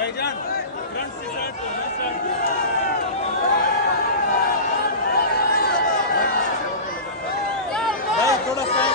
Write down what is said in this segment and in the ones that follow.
भाईजान फ्रंट से साइड भाई थोड़ा साइड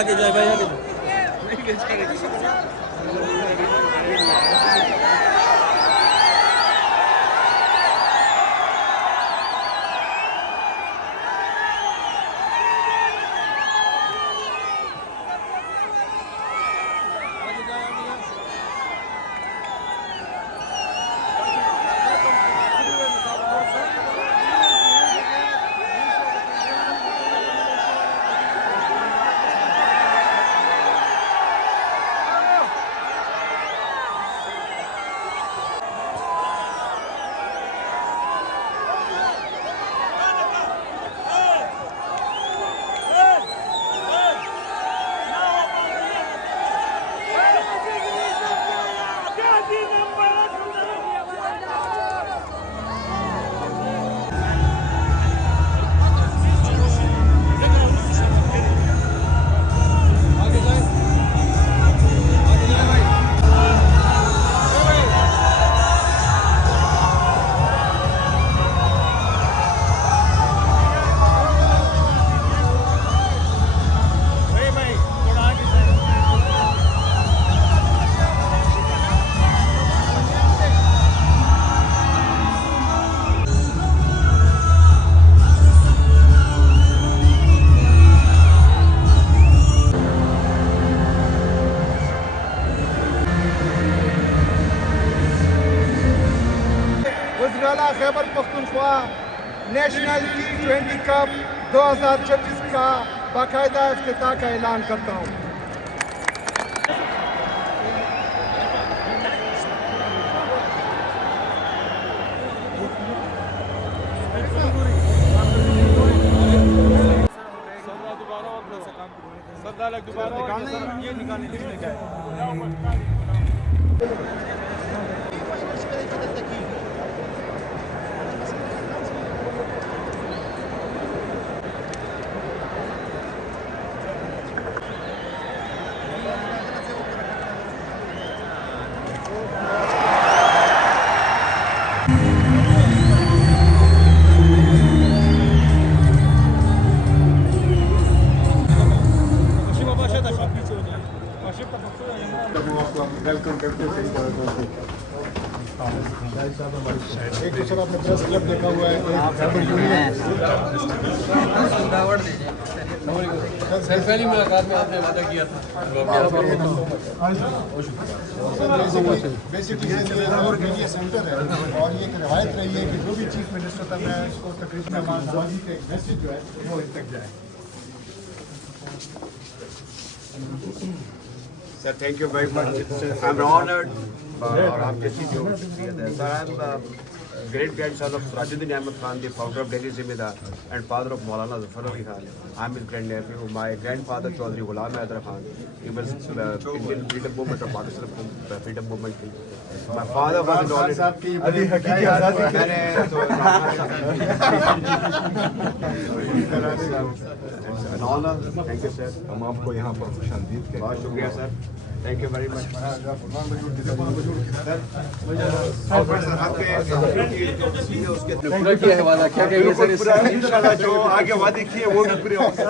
आगे जाए भाई आगे Khyber Pakhtunkhwa national T20 cup 2026 का बाकायदा इफ्तिताह का ऐलान करता हूँ। ये निकालने क्या वेलकम करते थे। सर पहली मुलाकात में आपने वादा किया था बेसिकली मीडिया सेंटर है और ये एक रवायत रही है कि जो भी चीफ मिनिस्टर था मैं इसको तकरीबन आवाज़ी का एक मैसेज जो है वो इन तक जाए. Sir, thank you very much. I'm honored. और आप जैसी जो sir, I'm great grandson of Rajiduddin Ahmed Khan, the founder of Delhi Zimidar and father of Maulana Zafar Ali Khan. I'm his grandnephew. My grandfather Chaudhry Ghulam Haidar Khan. He was Indian freedom movement of Pakistan, freedom movement. My father was in all. An honor. Thank you, sir. हम आपको यहाँ पर खुशामदीद कहते हैं. बहुत शुक्रिया sir. Thank you very much. पूरा किया है वादा क्या कहेंगे सर इंशाल्लाह जो आगे वादे किए वो भी पूरे होंगे.